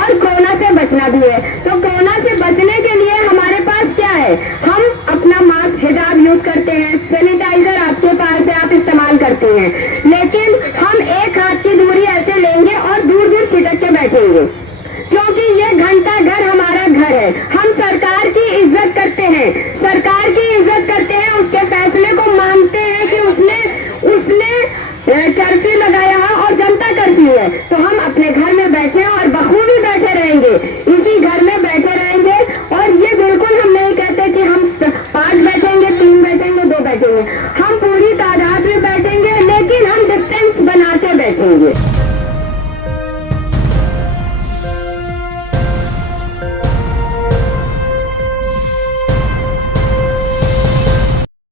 और कोरोना से बचना भी है। तो कोरोना से बचने के लिए हमारे पास क्या है, हम अपना मास्क हिजाब यूज करते हैं, सैनिटाइजर आपके पास है आप इस्तेमाल करते हैं, लेकिन हम एक हाथ की दूरी ऐसे लेंगे और दूर दूर छिटक के बैठेंगे, क्योंकि ये घंटा घर हमारा घर है। हम सरकार की इज्जत करते हैं, सरकार की इज्जत करते हैं, उसके फैसले को मानते हैं कि उसने कर्फ्यू लगाया है और जनता कर्फ्यू है, तो हम अपने घर में बैठे और बखूबी बैठे